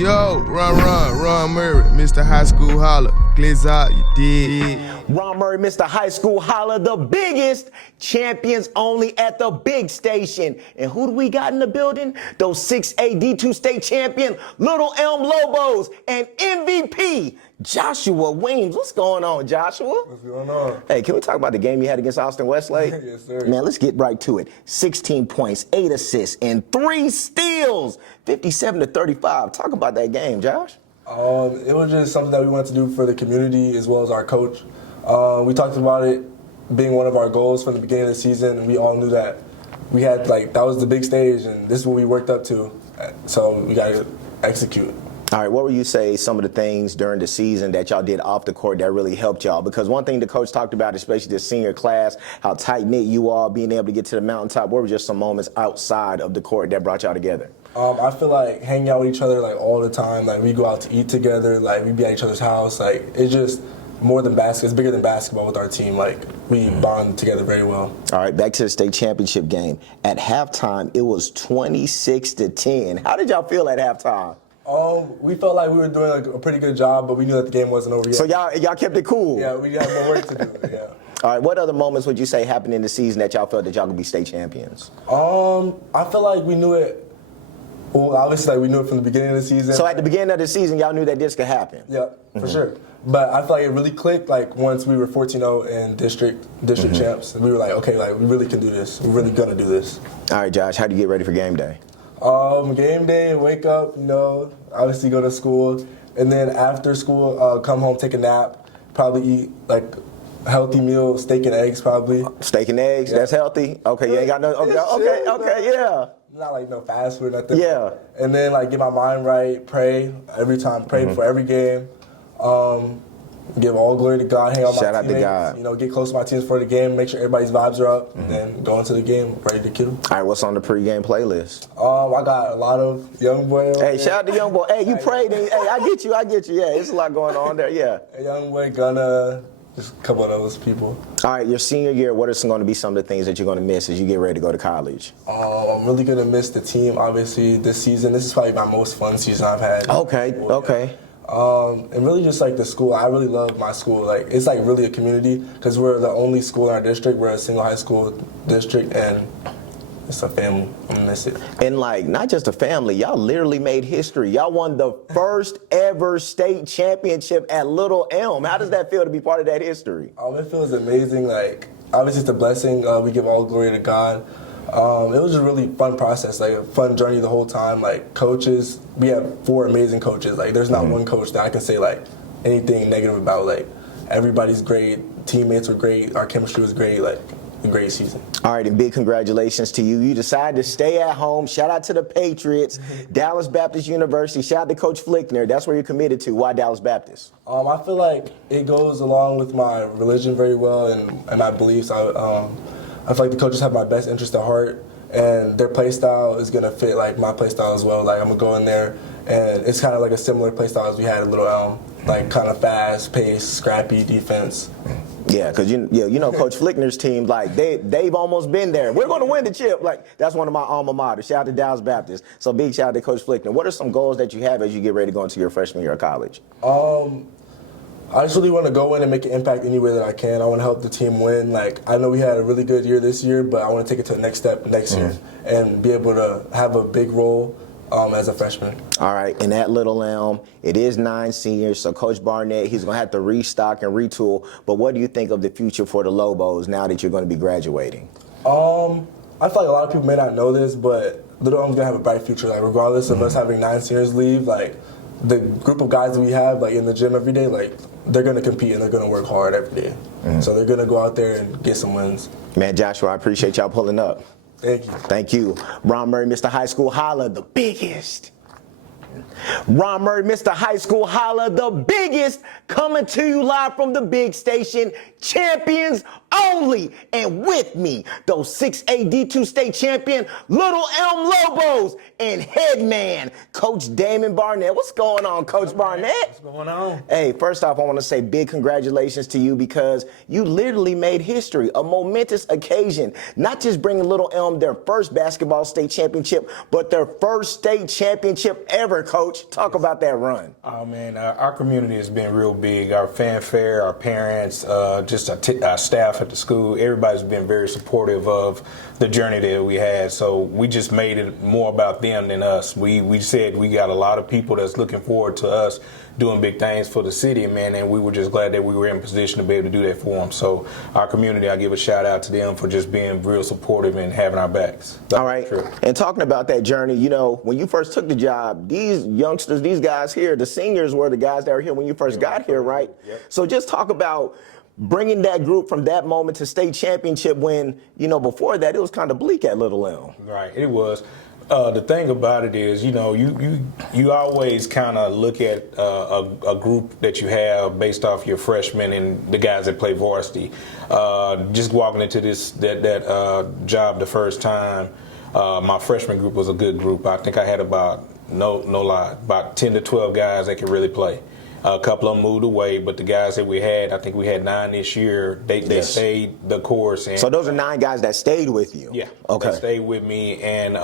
Yo, Ron Murray, Mr. High School Holler. Glitz out, you did. Ron Murray, Mr. High School Holler, the biggest champions only at the big station. And who do we got in the building? Those 6A D2 state champion, Little Elm Lobos, and MVP, Joshua Weems. What's going on, Joshua? What's going on? Hey, can we talk about the game you had against Austin Westlake? Yes, sir. Man, let's get right to it. 16 points, 8 assists, and 3 steals. 57-35. Talk about that game, Josh. It was just something that we wanted to do for the community as well as our coach. We talked about it being one of our goals from the beginning of the season, and we all knew that we had, that was the big stage, and this is what we worked up to. So we got to execute. All right, what would you say some of the things during the season that y'all did off the court that really helped y'all? Because one thing the coach talked about, especially the senior class, how tight-knit you all, being able to get to the mountaintop. What were just some moments outside of the court that brought y'all together? I feel like hanging out with each other all the time. We go out to eat together. We be at each other's house. It's just more than basketball. It's bigger than basketball with our team. We bond together very well. All right, back to the state championship game. At halftime, it was 26-10. How did y'all feel at halftime? We felt like we were doing a pretty good job, but we knew that the game wasn't over yet. So y'all kept it cool. Yeah, we had more work to do. Yeah. All right, what other moments would you say happened in the season that y'all felt that y'all could be state champions? I feel like we knew it. Well, obviously, we knew it from the beginning of the season. So at the beginning of the season, y'all knew that this could happen? Yeah, for sure. But I feel like it really clicked once we were 14-0 in district champs. We were like, okay, we really can do this. We're really gonna do this. All right, Josh, how do you get ready for game day? Game day, wake up, obviously go to school, and then after school, come home, take a nap, probably eat healthy meal, steak and eggs probably. Steak and eggs, yeah. That's healthy? Okay, you ain't got no, okay, yeah. Not no fast food, nothing. Yeah. And then get my mind right, pray every time, pray before every game. Give all glory to God, hang out with my teammates. Shout out to God. Get close to my teams for the game, make sure everybody's vibes are up, and then go into the game ready to kill. All right, what's on the pregame playlist? I got a lot of Young Boy. Hey, shout out to Young Boy. Hey, you prayed. Hey, I get you. Yeah, it's a lot going on there. Yeah. Young Boy, Gunna, just a couple of those people. All right, your senior year, what are going to be some of the things that you're going to miss as you get ready to go to college? I'm really going to miss the team, obviously, this season. This is probably my most fun season I've had. Okay. And really just the school. I really love my school. It's really a community because we're the only school in our district. We're a single high school district, and it's a family. I'm going to miss it. And not just a family, y'all literally made history. Y'all won the first ever state championship at Little Elm. How does that feel to be part of that history? It feels amazing. Obviously it's a blessing. We give all glory to God. It was a really fun process, a fun journey the whole time. Coaches, we have 4 amazing coaches. There's not one coach that I can say anything negative about. Everybody's great, teammates were great, our chemistry was great. A great season. All right, and big congratulations to you. You decided to stay at home. Shout out to the Patriots, Dallas Baptist University. Shout out to Coach Flickner. That's where you're committed to. Why Dallas Baptist? I feel like it goes along with my religion very well and my beliefs. I feel like the coaches have my best interest at heart, and their play style is going to fit my play style as well. I'm going to go in there, and it's kind of a similar play style as we had at Little Elm, kind of fast-paced, scrappy defense. Yeah, because you know Coach Flickner's team, they've almost been there. We're going to win the chip. That's one of my alma mater. Shout out to Dallas Baptist. So big shout out to Coach Flickner. What are some goals that you have as you get ready to go into your freshman year of college? I just really want to go in and make an impact any way that I can. I want to help the team win. I know we had a really good year this year, but I want to take it to the next step next year and be able to have a big role as a freshman. All right, and at Little Elm, it is 9 seniors, so Coach Barnett, he's going to have to restock and retool. But what do you think of the future for the Lobos now that you're going to be graduating? I feel like a lot of people may not know this, but Little Elm's going to have a bright future. Regardless of us having 9 seniors leave, the group of guys that we have in the gym every day, they're going to compete and they're going to work hard every day. So they're going to go out there and get some wins. Man, Joshua, I appreciate y'all pulling up. Thank you. Thank you. Ron Murray, Mr. High School Holler, the biggest. Ron Murray, Mr. High School Holler, the biggest, coming to you live from the big station. Champions only, and with me, those 6A D2 state champion, Little Elm Lobos, and head man, Coach Damon Barnett. What's going on, Coach Barnett? What's going on? Hey, first off, I want to say big congratulations to you because you literally made history, a momentous occasion, not just bringing Little Elm their first basketball state championship, but their first state championship ever, Coach. Talk about that run. Oh, man, our community has been real big. Our fanfare, our parents, just our staff at the school, everybody's been very supportive of the journey that we had. So we just made it more about them than us. We said we got a lot of people that's looking forward to us doing big things for the city, man, and we were just glad that we were in position to be able to do that for them. So our community, I give a shout out to them for just being real supportive and having our backs. All right. True. And talking about that journey, you know, when you first took the job, these youngsters, these guys here, the seniors were the guys that were here when you first got here, right? Yep. So just talk about bringing that group from that moment to state championship when, you know, before that it was kind of bleak at Little Elm. Right, it was. The thing about it is, you know, you always kind of look at a group that you have based off your freshmen and the guys that play varsity. Just walking into that job the first time, my freshman group was a good group. I think I had about, no lie, about 10 to 12 guys that could really play. A couple of them moved away, but the guys that we had, I think we had 9 this year. They stayed the course. And so those are 9 guys that stayed with you. Yeah. Okay. They stayed with me, and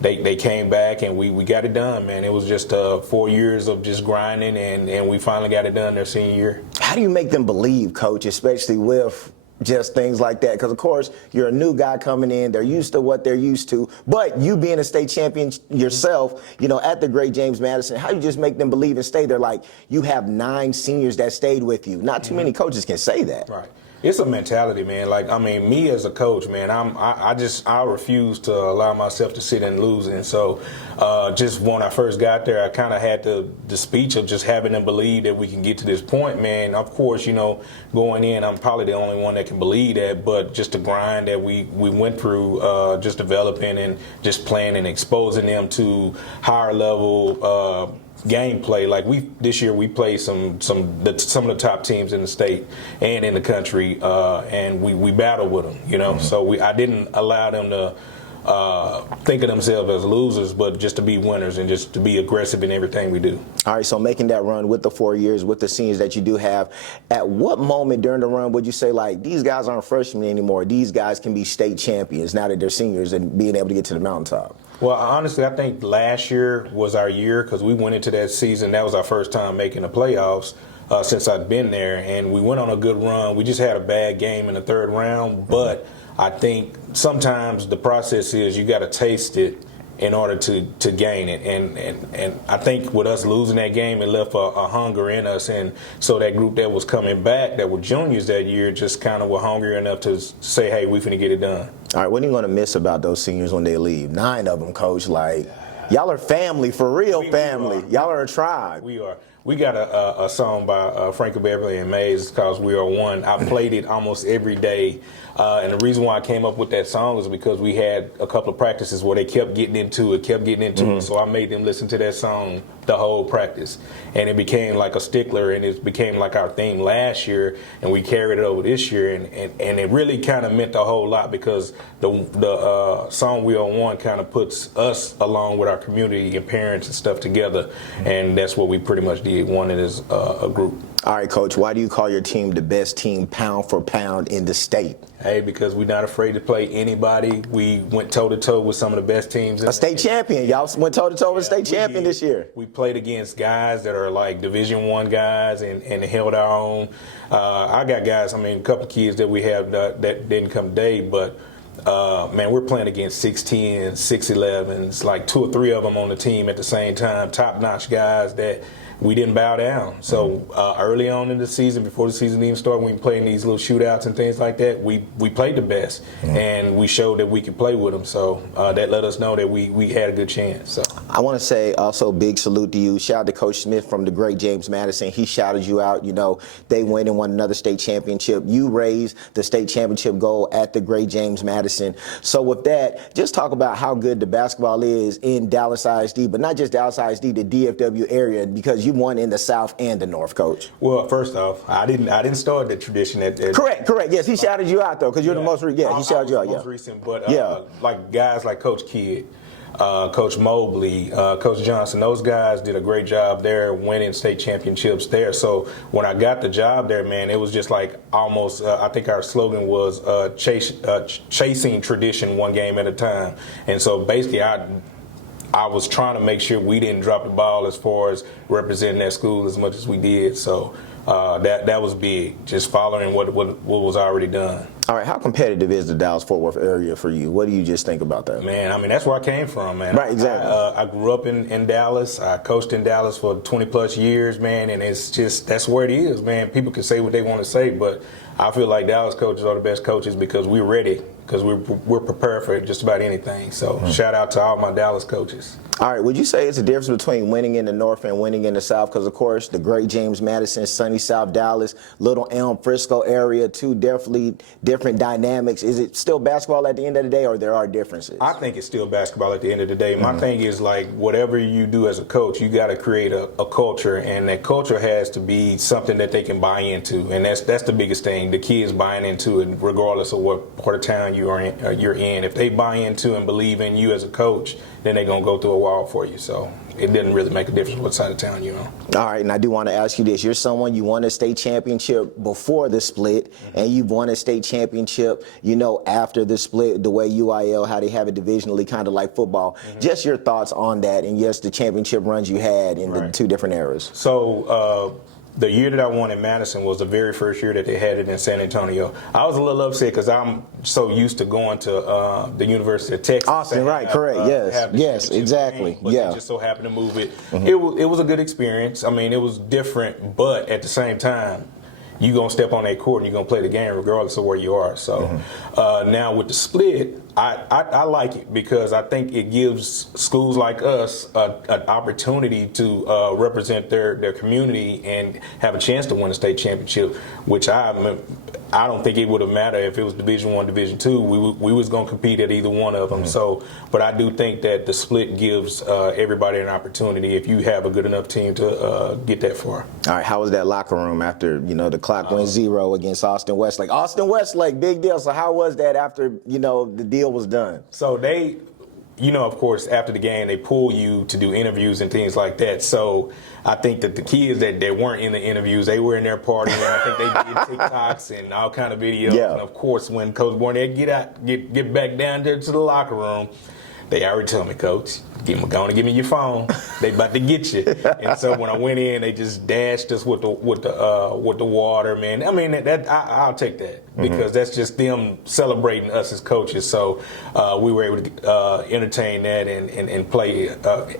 they came back, and we got it done, man. It was just 4 years of just grinding, and we finally got it done their senior year. How do you make them believe, Coach, especially with just things like that? Because, of course, you're a new guy coming in. They're used to what they're used to. But you being a state champion yourself, you know, at the great James Madison, how do you just make them believe and stay there? Like, you have 9 seniors that stayed with you. Not too many coaches can say that. Right. It's a mentality, man. Like, I mean, me as a coach, man, I refuse to allow myself to sit and lose. And so just when I first got there, I kind of had the speech of just having them believe that we can get to this point, man. Of course, you know, going in, I'm probably the only one that can believe that, but just the grind that we went through, just developing and just playing and exposing them to higher level gameplay. Like this year we played some of the top teams in the state and in the country, and we battled with them, you know. Mm-hmm. So I didn't allow them to think of themselves as losers, but just to be winners and just to be aggressive in everything we do. All right, so making that run with the 4 years, with the seniors that you do have, at what moment during the run would you say, like, these guys aren't freshmen anymore, these guys can be state champions now that they're seniors and being able to get to the mountaintop? Well, honestly, I think last year was our year because we went into that season. That was our first time making the playoffs since I'd been there, and we went on a good run. We just had a bad game in the 3rd round, but I think sometimes the process is you got to taste it in order to gain it, and I think with us losing that game, it left a hunger in us, and so that group that was coming back, that were juniors that year, just kind of were hungry enough to say, hey, we finna get it done. All right, what are you going to miss about those seniors when they leave? 9 of them, Coach. Like, y'all are family, for real family. Y'all are a tribe. We are. We got a song by Frankie Beverly and Mays called We Are One. I played it almost every day. And the reason why I came up with that song is because we had a couple of practices where they kept getting into it. So I made them listen to that song the whole practice. And it became like a stickler, and it became like our theme last year, and we carried it over this year. And it really kind of meant a whole lot because the song We Are One kind of puts us along with our community and parents and stuff together. And that's what we pretty much did, wanted as a group. All right, Coach, why do you call your team the best team pound for pound in the state? Hey, because we're not afraid to play anybody. We went toe-to-toe with some of the best teams. A state champion. Y'all went toe-to-toe with a state champion this year. We played against guys that are like Division I guys and held our own. I got guys, I mean, a couple of kids that we have that didn't come today, but man, we're playing against 6'10", 6'11", like 2 or 3 of them on the team at the same time, top-notch guys that we didn't bow down. So early on in the season, before the season even started, when we played in these little shootouts and things like that, we played the best, and we showed that we could play with them. So that let us know that we had a good chance. So I want to say also big salute to you. Shout out to Coach Smith from the great James Madison. He shouted you out. You know, they went and won another state championship. You raised the state championship goal at the great James Madison. So with that, just talk about how good the basketball is in Dallas ISD, but not just Dallas ISD, the DFW area, because you won in the South and the North, Coach. Well, first off, I didn't start the tradition at Correct. Yes, he shouted you out though, because you're the most. Yeah, he shouted you out. Most recent, but Yeah. like guys like Coach Kidd, Coach Mobley, Coach Johnson, those guys did a great job there, winning state championships there. So when I got the job there, man, it was just like almost. I think our slogan was chasing tradition one game at a time. And so basically, I was trying to make sure we didn't drop the ball as far as representing that school as much as we did. So that was big, just following what was already done. All right, how competitive is the Dallas-Fort Worth area for you? What do you just think about that? Man, I mean, that's where I came from, man. Right, exactly. I grew up in Dallas. I coached in Dallas for 20-plus years, man, and it's just, that's where it is, man. People can say what they want to say, but I feel like Dallas coaches are the best coaches because we're ready, because we're prepared for just about anything. So shout out to all my Dallas coaches. All right, would you say it's a difference between winning in the North and winning in the South? Because, of course, the great James Madison, sunny South Dallas, Little Elm, Frisco area, two definitely different dynamics. Is it still basketball at the end of the day, or there are differences? I think it's still basketball at the end of the day. My thing is, like, whatever you do as a coach, you got to create a culture, and that culture has to be something that they can buy into, and that's the biggest thing. The kids buying into it, regardless of what part of town you're in. If they buy into and believe in you as a coach, then they're going to go through a wall for you. So it doesn't really make a difference what side of town you're on. All right, and I do want to ask you this. You're someone, you won a state championship before the split, and you've won a state championship, after the split, the way UIL, how they have it divisionally, kind of like football. Just your thoughts on that, and yes, the championship runs you had in the two different eras. So, the year that I won in Madison was the very first year that they had it in San Antonio. I was a little upset because I'm so used to going to the University of Texas. Austin, right, correct, yes, exactly. Game, but they just so happened to move it. It was a good experience. I mean, it was different, but at the same time, you're going to step on that court and you're going to play the game regardless of where you are. So now with the split, I like it because I think it gives schools like us an opportunity to represent their community and have a chance to win a state championship, which I don't think it would have mattered if it was Division I, Division II. We was going to compete at either one of them. So, but I do think that the split gives everybody an opportunity if you have a good enough team to get that far. All right, how was that locker room after the clock went 0 against Austin Westlake? Austin Westlake, big deal. So how was that after the deal was done? So they, of course, after the game, they pull you to do interviews and things like that. So I think that the kids that weren't in the interviews, they were in their party. And I think they did TikToks and all kind of videos. Yeah. And of course, when Coach Barnett get back down there to the locker room, they already told me, Coach, go on and give me your phone. They about to get you. And so when I went in, they just dashed us with the water, man. I mean, I'll take that because that's just them celebrating us as coaches. So we were able to entertain that and play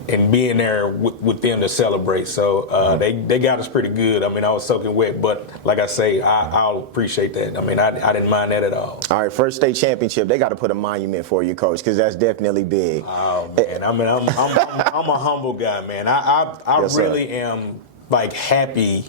and being there with them to celebrate. So they got us pretty good. I mean, I was soaking wet, but like I say, I'll appreciate that. I mean, I didn't mind that at all. All right, first state championship, they got to put a monument for you, Coach, because that's definitely big. Oh man, I mean, I'm a humble guy, man. I Yes, really am like happy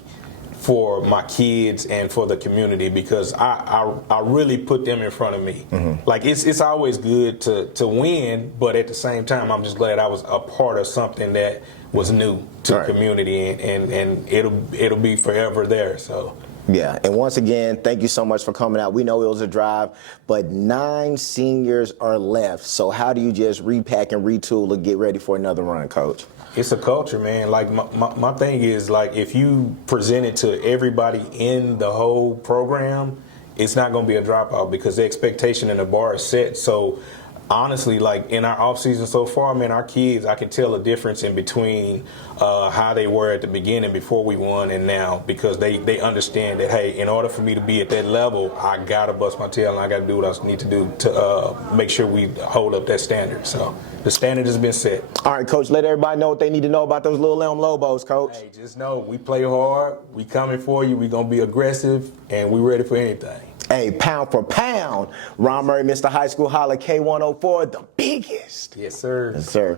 for my kids and for the community because I really put them in front of me. Like it's always good to win, but at the same time, I'm just glad I was a part of something that was new to the community, and it'll be forever there. So. Yeah, and once again, thank you so much for coming out. We know it was a drive, but 9 seniors are left. So how do you just repack and retool and get ready for another run, Coach? It's a culture, man. Like my thing is, like, if you present it to everybody in the whole program, it's not going to be a dropout because the expectation and the bar is set. So honestly, like in our off season so far, man, our kids, I can tell a difference in between how they were at the beginning before we won and now, because they understand that, hey, in order for me to be at that level, I gotta bust my tail and I gotta do what I need to do to make sure we hold up that standard. So the standard has been set. All right, Coach, let everybody know what they need to know about those little Elm Lobos, Coach. Hey, just know we play hard, we coming for you, we gonna be aggressive, and we ready for anything. Hey, pound for pound, Ron Murray, Mr. High School Holla, K104, the biggest. Yes, sir. Yes, sir.